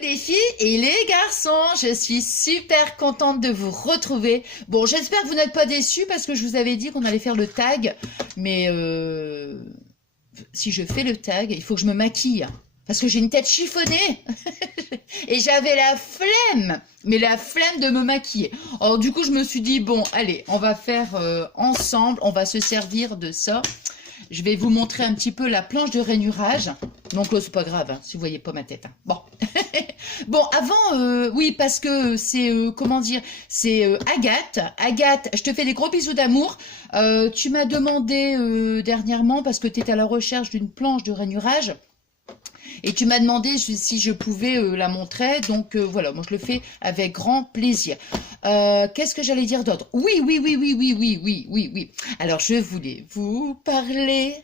Les filles et les garçons, je suis super contente de vous retrouver. Bon, j'espère que vous n'êtes pas déçus parce que je vous avais dit qu'on allait faire le tag, mais si je fais le tag, il faut que je me maquille parce que j'ai une tête chiffonnée et j'avais la flemme, mais la flemme de me maquiller. Alors du coup, je me suis dit bon, allez, on va faire ensemble, on va se servir de ça. Je vais vous montrer un petit peu la planche de rainurage. Donc, c'est pas grave, hein, si vous voyez pas ma tête. Hein. Bon. Bon, avant, oui, parce que c'est, comment dire, c'est Agathe. Agathe, je te fais des gros bisous d'amour. Tu m'as demandé dernièrement, parce que tu es à la recherche d'une planche de rainurage, et tu m'as demandé si je pouvais la montrer. Donc, voilà, moi, je le fais avec grand plaisir. Qu'est-ce que j'allais dire d'autre? Oui. Alors, je voulais vous parler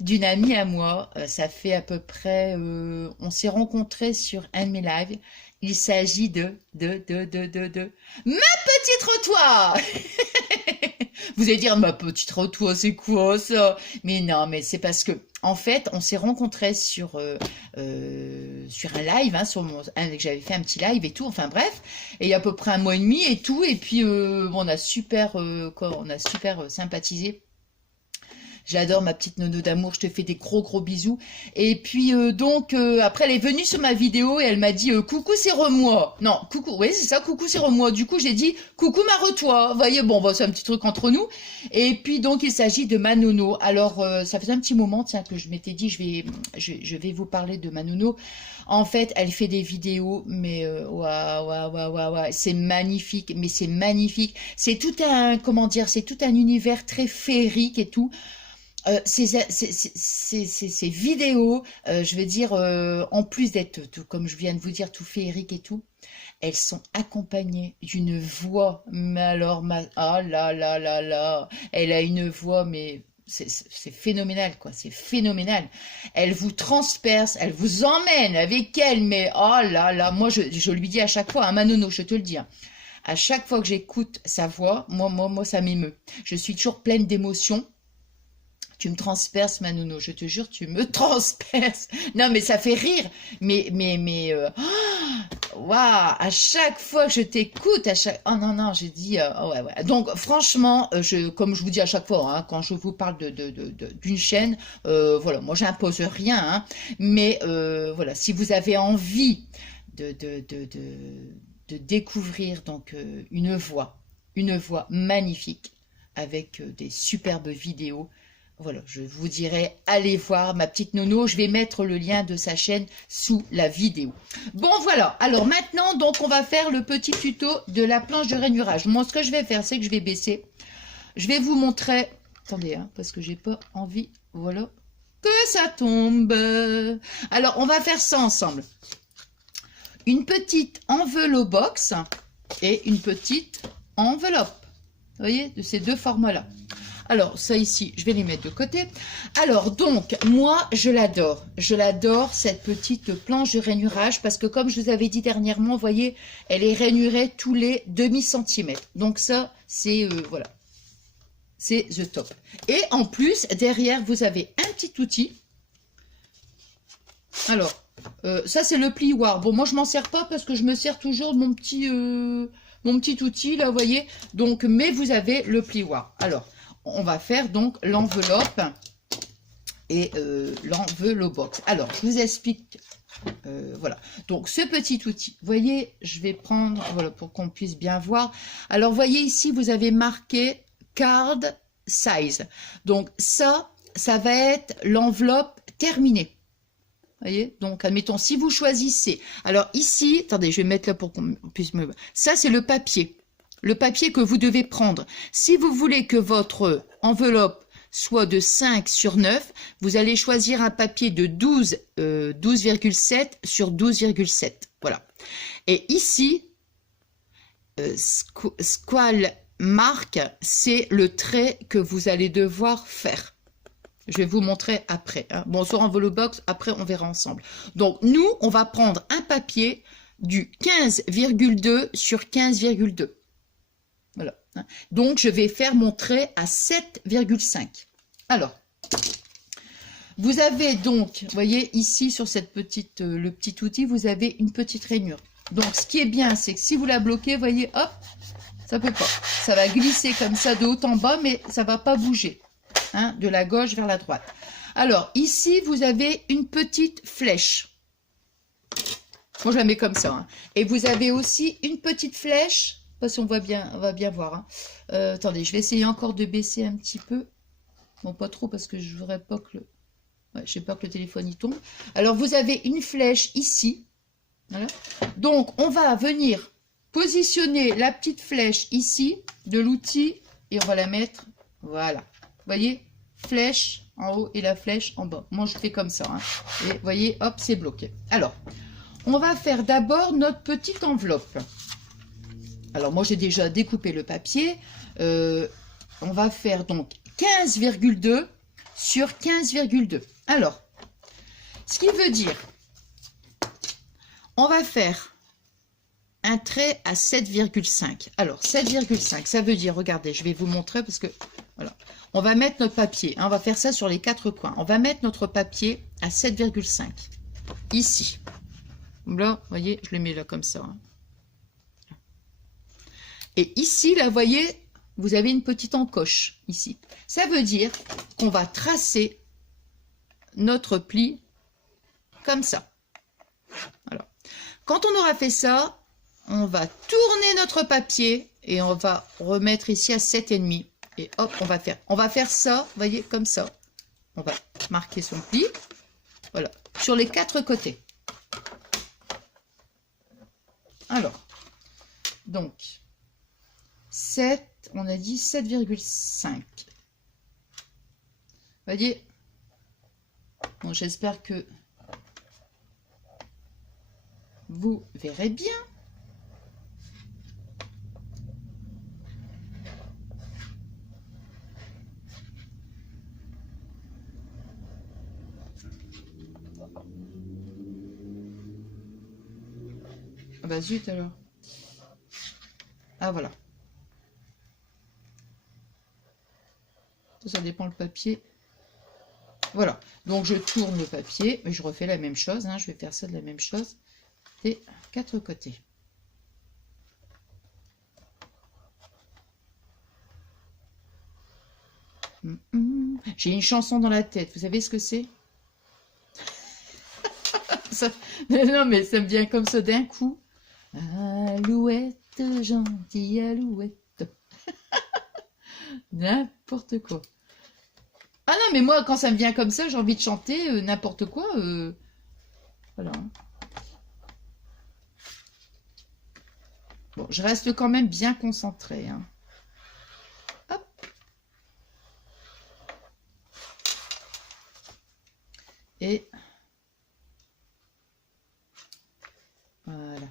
d'une amie à moi. Ça fait à peu près... on s'est rencontrés sur un de mes lives. Il s'agit de ma petite trottoir. Vous allez dire, ma petite trottoir, c'est quoi ça? Mais non, mais c'est parce que, en fait, on s'est rencontrés sur un live, hein, j'avais fait un petit live et tout, enfin bref, et il y a à peu près un mois et demi et tout, et puis on a super sympathisé. J'adore ma petite nono d'amour, je te fais des gros bisous. Et puis après elle est venue sur ma vidéo et elle m'a dit coucou c'est moi. Non, coucou, oui c'est ça, coucou c'est moi. Du coup j'ai dit coucou ma re-toi. Vous voyez, bon, c'est un petit truc entre nous. Et puis donc il s'agit de ma nono. Alors ça faisait un petit moment tiens que je m'étais dit je vais vous parler de ma nono. En fait, elle fait des vidéos, mais waouh, c'est magnifique, mais c'est magnifique. C'est tout un, comment dire, c'est tout un univers très féerique et tout. Ces vidéos, je veux dire, en plus d'être, comme je viens de vous dire, tout féerique et tout, elles sont accompagnées d'une voix, mais alors, ah là, elle a une voix, mais c'est phénoménal, quoi, c'est phénoménal. Elle vous transperce, elle vous emmène avec elle, mais oh là, moi, je lui dis à chaque fois, hein, Manono, je te le dis, hein, à chaque fois que j'écoute sa voix, moi, ça m'émeut. Je suis toujours pleine d'émotions. Tu me transperces, Manono, je te jure, tu me transperces. Non, mais ça fait rire. Mais, waouh, à chaque fois que je t'écoute, oh non, j'ai dit, ouais. Donc, franchement, comme je vous dis à chaque fois, hein, quand je vous parle d'une chaîne, voilà, moi, j'impose rien, hein, mais voilà, si vous avez envie de découvrir donc une voix magnifique avec des superbes vidéos. Voilà, je vous dirais, allez voir ma petite nono. Je vais mettre le lien de sa chaîne sous la vidéo. Bon, voilà. Alors maintenant, donc, on va faire le petit tuto de la planche de rainurage. Moi, ce que je vais faire, c'est que je vais baisser. Je vais vous montrer... Attendez, hein, parce que j'ai pas envie... Voilà. Que ça tombe. Alors, on va faire ça ensemble. Une petite enveloppe box et une petite enveloppe. Vous voyez, de ces deux formats-là. Alors, ça ici, je vais les mettre de côté. Alors, donc, moi, je l'adore. Je l'adore, cette petite planche de rainurage, parce que comme je vous avais dit dernièrement, vous voyez, elle est rainurée tous les demi-centimètres. Donc ça, c'est, voilà, c'est the top. Et en plus, derrière, vous avez un petit outil. Alors, ça, c'est le plioir. Bon, moi, je m'en sers pas parce que je me sers toujours de mon petit outil, là, vous voyez. Donc, mais vous avez le plioir. Alors, on va faire donc l'enveloppe et l'enveloppe box. Alors, je vous explique. Voilà. Donc, ce petit outil, vous voyez, je vais prendre, voilà, pour qu'on puisse bien voir. Alors, vous voyez ici, vous avez marqué card size. Donc, ça va être l'enveloppe terminée. Vous voyez, donc, admettons, si vous choisissez. Alors, ici, attendez, je vais mettre là pour qu'on puisse me... Ça, c'est le papier. Le papier que vous devez prendre. Si vous voulez que votre enveloppe soit de 5 sur 9, vous allez choisir un papier de 12,7 sur 12,7. Voilà. Et ici, Squal Mark, c'est le trait que vous allez devoir faire. Je vais vous montrer après. Hein. Bon, sur enveloppe box, après, on verra ensemble. Donc, nous, on va prendre un papier du 15,2 sur 15,2. Voilà. Donc, je vais faire mon trait à 7,5. Alors, Vous avez donc, vous voyez ici sur cette petite, le petit outil, vous avez une petite rainure. Donc ce qui est bien, c'est que si vous la bloquez, vous voyez, hop, ça peut pas. Ça va glisser comme ça de haut en bas, mais ça va pas bouger, hein, de la gauche vers la droite. Alors ici, vous avez une petite flèche. Moi, je la mets comme ça. Hein. Et vous avez aussi une petite flèche. Parce qu'on voit bien, on va bien voir. Hein. Attendez, je vais essayer encore de baisser un petit peu. Bon, pas trop parce que je voudrais pas que le... Ouais, j'ai peur que le téléphone y tombe. Alors, vous avez une flèche ici. Voilà. Donc, on va venir positionner la petite flèche ici de l'outil. Et on va la mettre, voilà. Vous voyez, flèche en haut et la flèche en bas. Moi, je fais comme ça. Hein. Et vous voyez, hop, c'est bloqué. Alors, on va faire d'abord notre petite enveloppe. Alors, moi, j'ai déjà découpé le papier. On va faire donc 15,2 sur 15,2. Alors, ce qui veut dire, on va faire un trait à 7,5. Alors, 7,5, ça veut dire, regardez, je vais vous montrer parce que, voilà, on va mettre notre papier. Hein, on va faire ça sur les 4 coins. On va mettre notre papier à 7,5. Ici. Là, vous voyez, je le mets là comme ça. Hein. Et ici, là, vous voyez, vous avez une petite encoche ici. Ça veut dire qu'on va tracer notre pli comme ça. Alors, quand on aura fait ça, on va tourner notre papier et on va remettre ici à 7,5. Et hop, on va faire ça, vous voyez, comme ça. On va marquer son pli. Voilà, sur les 4 côtés. Alors, donc, 7, on a dit 7,5. Vous voyez, bon, j'espère que vous verrez bien. Ah bah zut alors. Ah voilà. Ça dépend le papier. Voilà. Donc je tourne le papier, mais je refais la même chose. Hein. Je vais faire ça de la même chose des 4 côtés. J'ai une chanson dans la tête. Vous savez ce que c'est? Non, mais ça me vient comme ça d'un coup. Alouette, gentille alouette. N'importe quoi. Ah non, mais moi, quand ça me vient comme ça, j'ai envie de chanter n'importe quoi. Voilà. Bon, je reste quand même bien concentrée. Hein. Hop. Et voilà.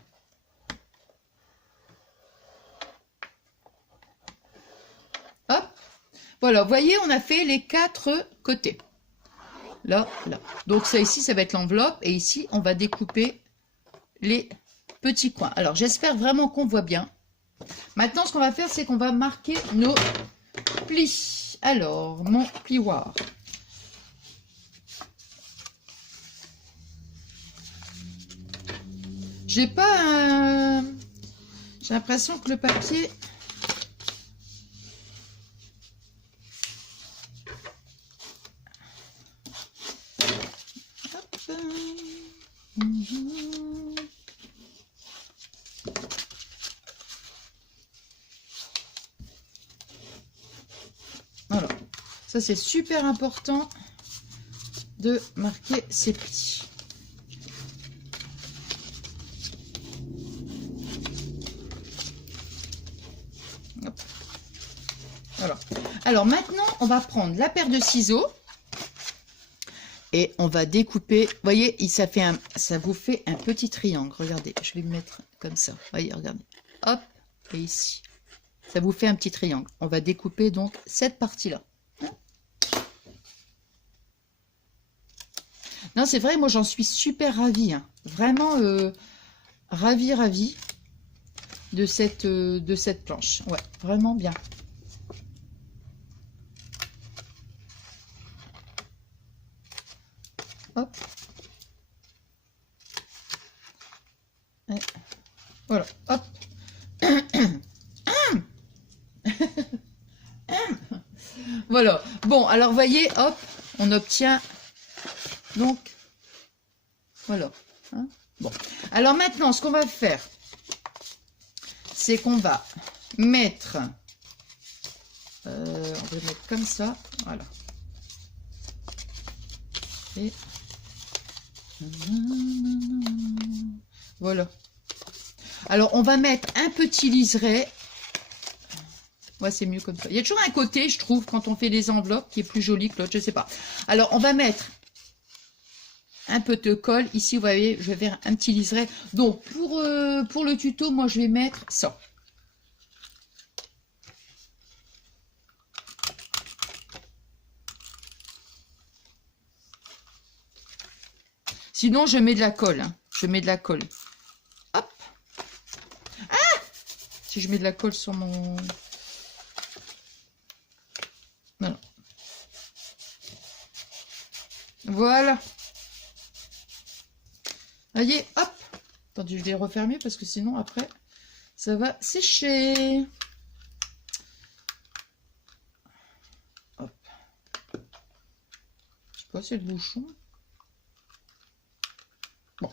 Hop. Voilà, vous voyez, on a fait les 4 côtés. Là, là. Donc ça ici, ça va être l'enveloppe. Et ici, on va découper les petits coins. Alors, j'espère vraiment qu'on voit bien. Maintenant, ce qu'on va faire, c'est qu'on va marquer nos plis. Alors, mon plioir. J'ai pas un... J'ai l'impression que le papier... Hop. Voilà. Ça, c'est super important de marquer ces plis. Voilà. Alors maintenant, on va prendre la paire de ciseaux et on va découper. Vous voyez, ça vous fait un petit triangle. Regardez, je vais le mettre comme ça. Vous voyez, regardez. Hop, et ici. Ça vous fait un petit triangle. On va découper donc cette partie-là. Non, c'est vrai, moi j'en suis super ravie. Hein. Vraiment ravie de cette planche. Ouais, vraiment bien. hop. Et voilà, hop. Voilà. Bon, alors voyez, hop, on obtient donc voilà. Hein, bon, alors maintenant, ce qu'on va faire, c'est qu'on va mettre, on va le mettre comme ça, voilà. Et voilà. Alors, on va mettre un petit liseré. Ouais, c'est mieux comme ça. Il y a toujours un côté, je trouve, quand on fait des enveloppes, qui est plus joli que l'autre, je sais pas. Alors, on va mettre un peu de colle. Ici, vous voyez, je vais faire un petit liseré. Donc, pour le tuto, moi, je vais mettre ça. Sinon, je mets de la colle. Hein. Je mets de la colle. Hop. Ah! Si je mets de la colle sur mon... Voilà. Voilà. Voyez, hop. Attendez, je vais refermer parce que sinon, après, ça va sécher. Hop. Je sais pas, c'est le bouchon. Bon.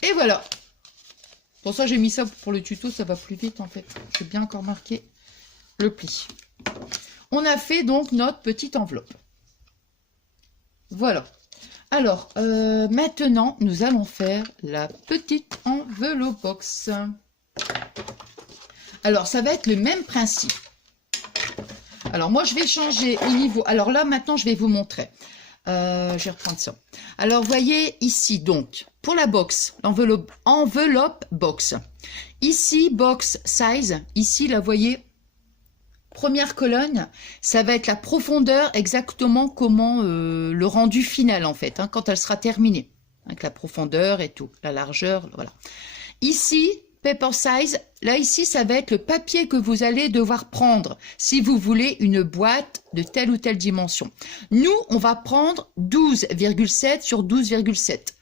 Et voilà. Pour ça, j'ai mis ça pour le tuto, ça va plus vite en fait. J'ai bien encore marqué le pli. On a fait donc notre petite enveloppe. Voilà. Alors, maintenant, nous allons faire la petite enveloppe box. Alors, ça va être le même principe. Alors, moi, je vais changer au niveau... Alors là, maintenant, je vais vous montrer. Je vais reprendre ça. Alors, voyez ici, donc, pour la box, enveloppe box. Ici, box size. Ici, là, voyez... Première colonne, ça va être la profondeur, exactement comment le rendu final en fait, hein, quand elle sera terminée. Avec la profondeur et tout, la largeur, voilà. Ici, paper size, là ici, ça va être le papier que vous allez devoir prendre si vous voulez une boîte de telle ou telle dimension. Nous, on va prendre 12,7 sur 12,7.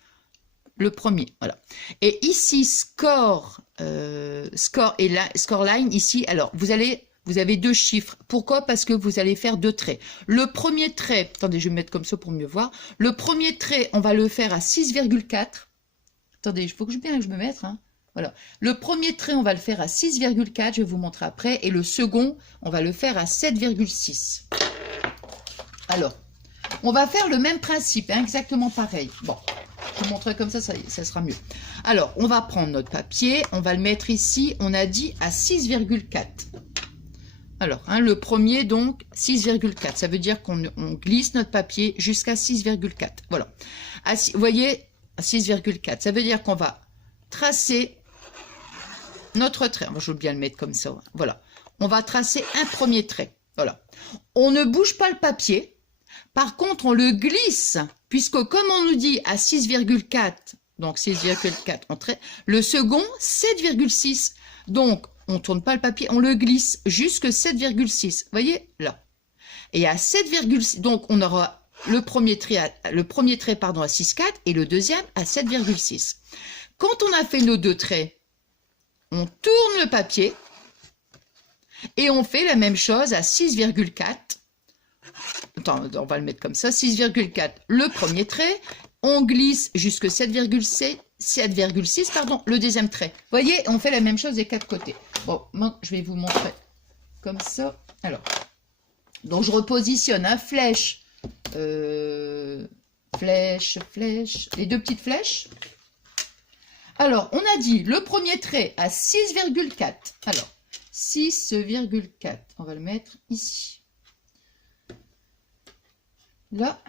Le premier, voilà. Et ici, score et score line, ici, alors, vous avez deux chiffres. Pourquoi? Parce que vous allez faire deux traits. Le premier trait, attendez, je vais me mettre comme ça pour mieux voir. Le premier trait, on va le faire à 6,4. Attendez, il faut que je me mette. Hein. Voilà. Le premier trait, on va le faire à 6,4. Je vais vous montrer après. Et le second, on va le faire à 7,6. Alors, on va faire le même principe, hein, exactement pareil. Bon, je vous montrerai comme ça, ça sera mieux. Alors, on va prendre notre papier. On va le mettre ici, on a dit à 6,4. Alors, hein, le premier, donc, 6,4. Ça veut dire qu'on glisse notre papier jusqu'à 6,4. Voilà. Vous voyez, 6,4. Ça veut dire qu'on va tracer notre trait. Moi, je veux bien le mettre comme ça. Voilà. On va tracer un premier trait. Voilà. On ne bouge pas le papier. Par contre, on le glisse, puisque comme on nous dit à 6,4, donc 6,4 en trait, le second, 7,6. Donc, on ne tourne pas le papier, on le glisse jusque 7,6. Vous voyez, là. Et à 7,6, donc on aura le premier trait à 6,4 et le deuxième à 7,6. Quand on a fait nos deux traits, on tourne le papier et on fait la même chose à 6,4. Attends, on va le mettre comme ça, 6,4 le premier trait, on glisse jusque 7,6, pardon, le deuxième trait. Vous voyez, on fait la même chose des quatre côtés. Bon, moi, je vais vous montrer comme ça. Alors, donc je repositionne un flèche, flèche, les deux petites flèches. Alors, on a dit le premier trait à 6,4. Alors, 6,4, on va le mettre ici. Là,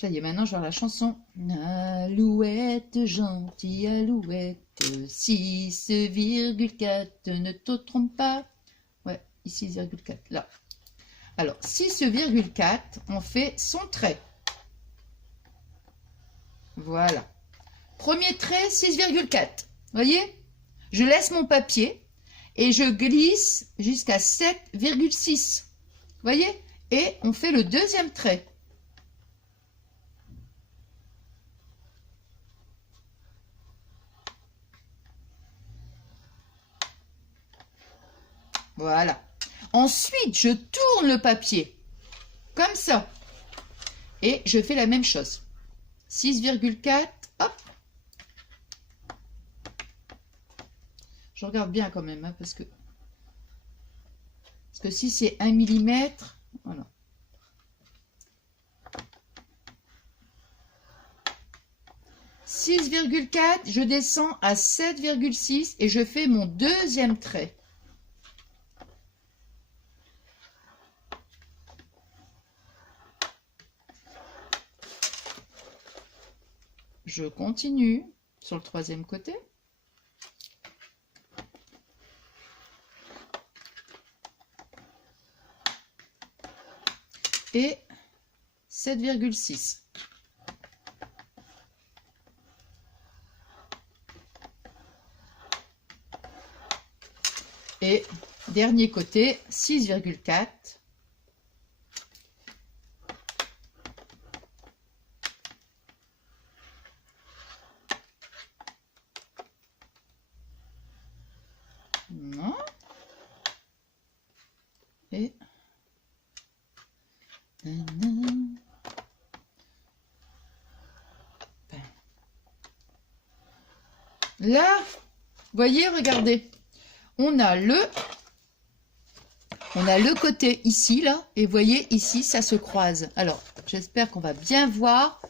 ça y est, maintenant je vais voir la chanson. Alouette, gentille alouette, 6,4, ne te trompe pas. Ouais, ici 6,4, là. Alors, 6,4, on fait son trait. Voilà. Premier trait, 6,4. Voyez? Je laisse mon papier et je glisse jusqu'à 7,6. Voyez? Et on fait le deuxième trait. Voilà. Ensuite, je tourne le papier. Comme ça. Et je fais la même chose. 6,4. Hop. Je regarde bien quand même. Hein, parce que si c'est 1 mm, voilà. 6,4, je descends à 7,6 et je fais mon deuxième trait. Je continue sur le troisième côté. Et 7,6. Et dernier côté, 6,4. Non. Et là, voyez, regardez, on a le côté ici, là, et voyez, ici, ça se croise. Alors, j'espère qu'on va bien voir.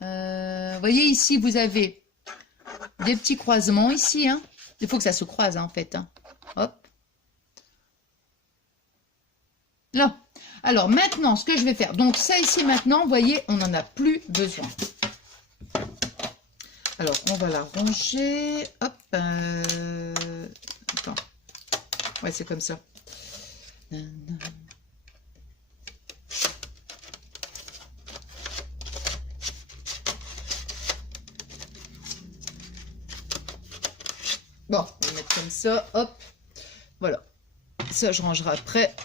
Voyez, ici, vous avez des petits croisements, ici, hein. Il faut que ça se croise, hein, en fait. Hein. Hop. Là. Alors, maintenant, ce que je vais faire, donc ça ici, maintenant, vous voyez, on n'en a plus besoin. Alors, on va la ranger. Hop. Attends. Ouais, c'est comme ça. Bon, on va mettre comme ça. Hop. Voilà. Ça, je rangerai après.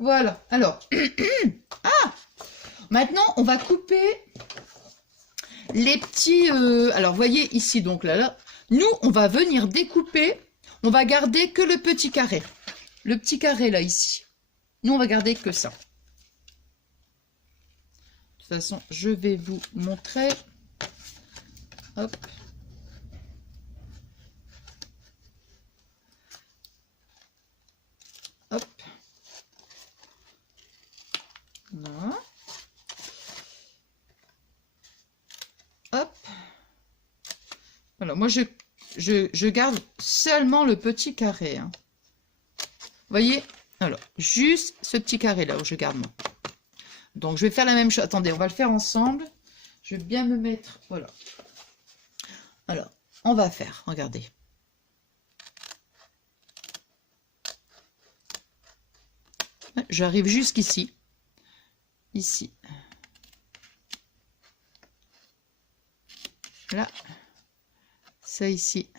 Voilà. Alors. Ah! Maintenant, on va couper les petits... alors, voyez ici, donc là. Nous, on va venir découper. On va garder que le petit carré. Le petit carré, là, ici. Nous, on va garder que ça. De toute façon, je vais vous montrer. Hop. Hop. Là. Hop. Voilà, moi, je garde seulement le petit carré. Hein. Vous voyez? Alors, juste ce petit carré là où je garde moi. Donc, je vais faire la même chose. Attendez, on va le faire ensemble. Je vais bien me mettre... Voilà. Alors, on va faire, regardez. J'arrive jusqu'ici. Ici. Là. Ça ici.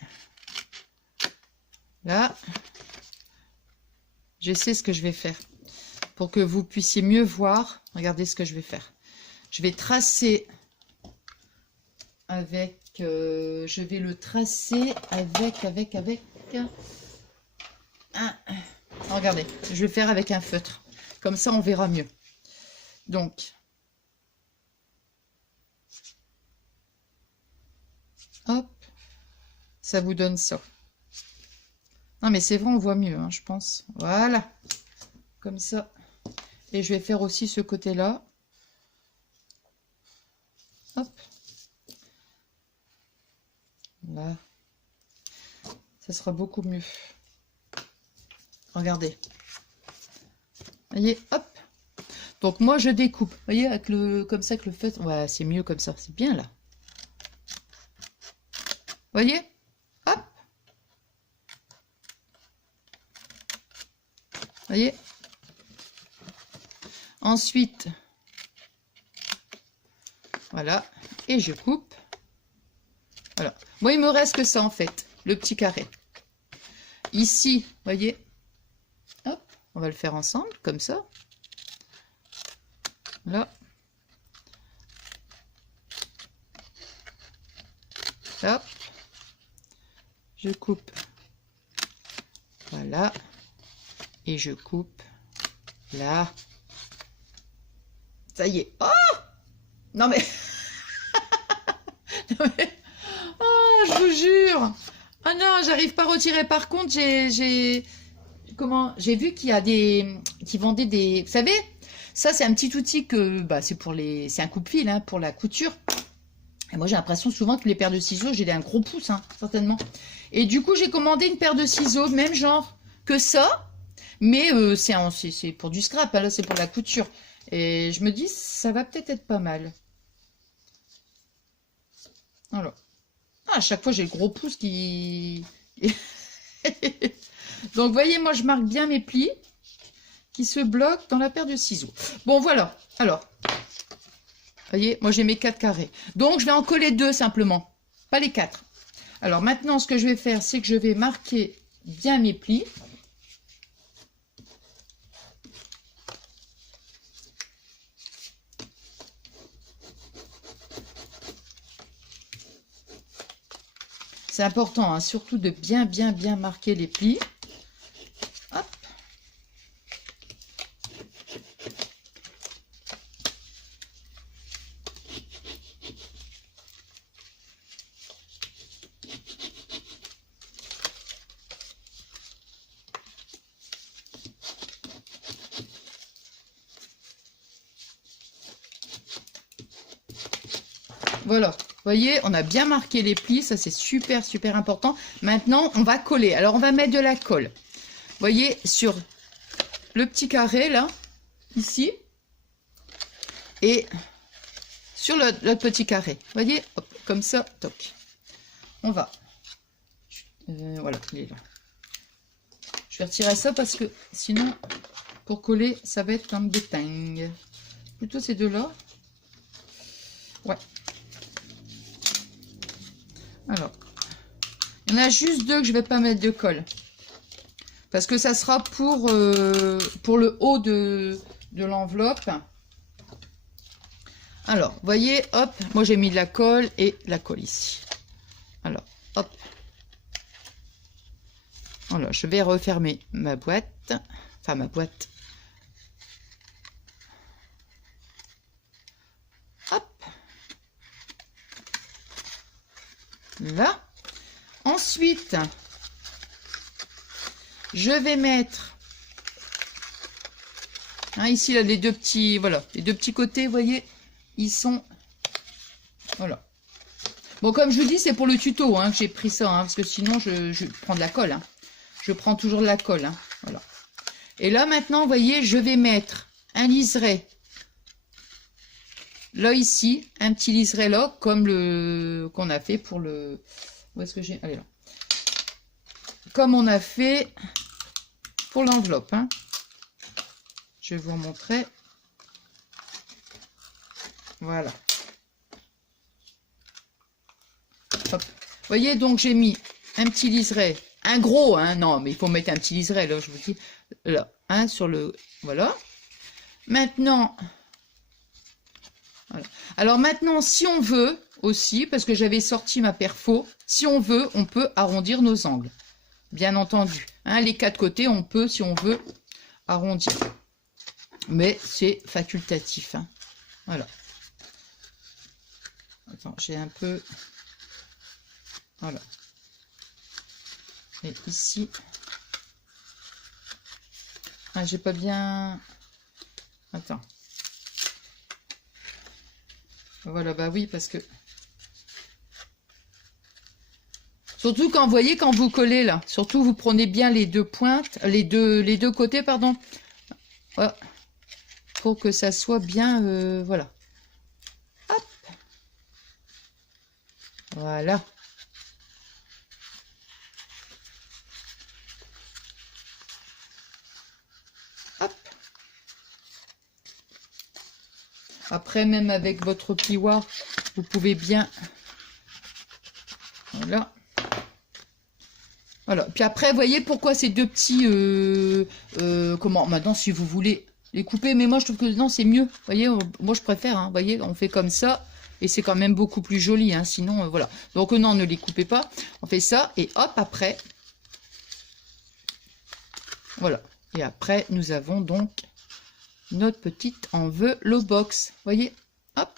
Là. Je sais ce que je vais faire. Pour que vous puissiez mieux voir. Regardez ce que je vais faire. Je vais tracer avec... je vais le tracer avec... Regardez, je vais faire avec un feutre. Comme ça, on verra mieux. Donc, hop, ça vous donne ça. Non, mais c'est vrai, on voit mieux, hein, je pense. Voilà, comme ça. Et je vais faire aussi ce côté-là. Hop. Là. Ça sera beaucoup mieux. Regardez. Voyez, hop. Donc moi je découpe. Voyez, avec le comme ça, avec le feutre. Ouais, c'est mieux comme ça. C'est bien là. Voyez, hop. Voyez. Ensuite, voilà. Et je coupe. Voilà. Moi, il me reste que ça en fait. Le petit carré. Ici, voyez. Hop. On va le faire ensemble, comme ça. Là. Hop. Je coupe Voilà. Et je coupe là. Ça y est. Oh non mais... non mais... Oh, je vous jure. Ah non, j'arrive pas à retirer. Par contre, j'ai vu qu'il y a qui vendaient des... Vous savez, ça c'est un petit outil que... Bah, c'est pour les... C'est un coupe-fil hein, pour la couture. Et moi j'ai l'impression souvent que les paires de ciseaux, j'ai un gros pouce, hein, certainement. Et du coup, j'ai commandé une paire de ciseaux, même genre que ça. Mais c'est pour du scrap, hein, là c'est pour la couture. Et je me dis, ça va peut-être être pas mal. Alors, à chaque fois j'ai le gros pouce qui... Donc, vous voyez, moi je marque bien mes plis qui se bloquent dans la paire de ciseaux. Bon, voilà. Alors, vous voyez, moi j'ai mes 4 carrés. Donc, je vais en coller 2 simplement, pas les 4. Alors, maintenant, ce que je vais faire, c'est que je vais marquer bien mes plis. C'est important, hein, surtout de bien marquer les plis. Hop. Voilà. Vous voyez, on a bien marqué les plis, ça c'est super important. Maintenant, on va coller. Alors, on va mettre de la colle. Vous voyez, sur le petit carré, là, ici, et sur le petit carré. Vous voyez, hop, comme ça, toc. On va. Voilà, il est là. Je vais retirer ça parce que sinon, pour coller, ça va être comme des tangs. Plutôt ces deux-là. Ouais. Alors, il y en a juste 2 que je vais pas mettre de colle. Parce que ça sera pour le haut de l'enveloppe. Alors, vous voyez, hop, moi j'ai mis de la colle et la colle ici. Alors, hop. Voilà, je vais refermer ma boîte. Enfin, ma boîte. Hop. Là. Ensuite, je vais mettre hein, ici là, les deux petits, voilà, les deux petits côtés, vous voyez, ils sont, voilà. Bon, comme je vous dis, c'est pour le tuto hein, que j'ai pris ça, hein, parce que sinon je prends de la colle. Hein. Je prends toujours de la colle, hein, voilà. Et là maintenant, vous voyez, je vais mettre un liseré. Là ici, un petit liseré là, comme le qu'on a fait pour le. Où est-ce que j'ai? Allez là. Comme on a fait pour l'enveloppe. Hein. Je vais vous montrer. Voilà. Hop. Vous voyez, donc j'ai mis un petit liseré. Un gros, hein. Non, mais il faut mettre un petit liseré, là, je vous dis. Là, hein, sur le. Voilà. Maintenant. Voilà. Alors maintenant, si on veut aussi, parce que j'avais sorti ma perfo, si on veut, on peut arrondir nos angles. Bien entendu. Hein, les 4 côtés, on peut, si on veut, arrondir. Mais c'est facultatif. Hein. Voilà. Attends, j'ai un peu... Voilà. Et ici... Ah, j'ai pas bien... Attends. Voilà, bah oui, parce que... Surtout quand vous voyez, quand vous collez là, surtout vous prenez bien les deux pointes, les deux côtés, pardon. Voilà. Pour que ça soit bien, voilà. Hop. Voilà. Hop. Après, même avec votre plioir, vous pouvez bien... Voilà. Voilà. Puis après, vous voyez pourquoi ces deux petits... comment maintenant, si vous voulez les couper. Mais moi, je trouve que non, c'est mieux. Vous voyez, moi, je préfère. Hein, vous voyez, on fait comme ça. Et c'est quand même beaucoup plus joli. Hein, sinon, voilà. Donc, non, ne les coupez pas. On fait ça. Et hop, après... Voilà. Et après, nous avons donc notre petite enveloppe box. Voyez? Hop.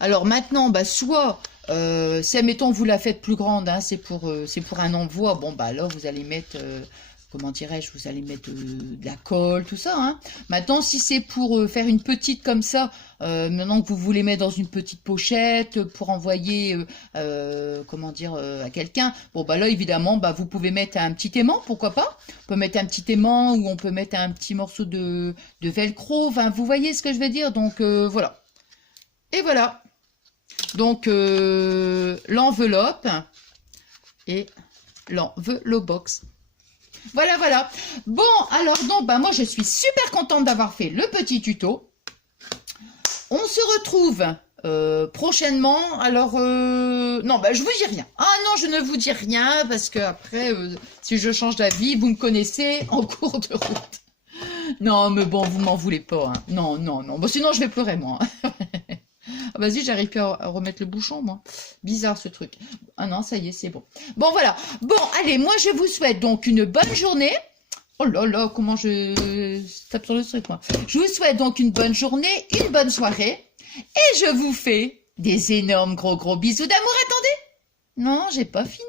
Alors maintenant, bah, soit, si mettons vous la faites plus grande, hein, c'est pour un envoi. Bon, bah là, vous allez mettre, comment dirais-je, vous allez mettre de la colle, tout ça. Hein. Maintenant, si c'est pour faire une petite comme ça, maintenant que vous voulez mettre dans une petite pochette pour envoyer, comment dire, à quelqu'un, bon, bah là, évidemment, bah, vous pouvez mettre un petit aimant, pourquoi pas. On peut mettre un petit aimant ou on peut mettre un petit morceau de velcro. Enfin, vous voyez ce que je veux dire. Donc, voilà. Et voilà. Donc, l'enveloppe et l'enveloppe box. Voilà, voilà. Bon, alors, donc, bah, moi, je suis super contente d'avoir fait le petit tuto. On se retrouve prochainement. Alors, non, bah, je vous dis rien. Ah non, je ne vous dis rien parce que après, si je change d'avis, vous me connaissez en cours de route. Non, mais bon, vous m'en voulez pas. Hein. Non, non, non. Bon, sinon, je vais pleurer, moi. Ah, vas-y, j'arrive plus à remettre le bouchon, moi. Bizarre, ce truc. Ah non, ça y est, c'est bon. Bon, voilà. Bon, allez, moi, je vous souhaite donc une bonne journée. Oh là là, comment je tape sur le truc, moi. Je vous souhaite donc une bonne journée, une bonne soirée. Et je vous fais des énormes gros bisous d'amour. Attendez. Non, j'ai pas fini.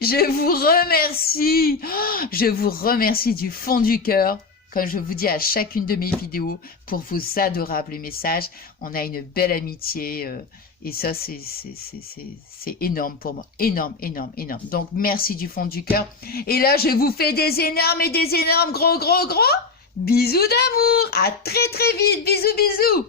Je vous remercie. Je vous remercie du fond du cœur. Comme je vous dis à chacune de mes vidéos, pour vos adorables messages. On a une belle amitié et ça, c'est énorme pour moi. Énorme, énorme, énorme. Donc, merci du fond du cœur. Et là, je vous fais des énormes et des énormes gros bisous d'amour. À très vite. Bisous.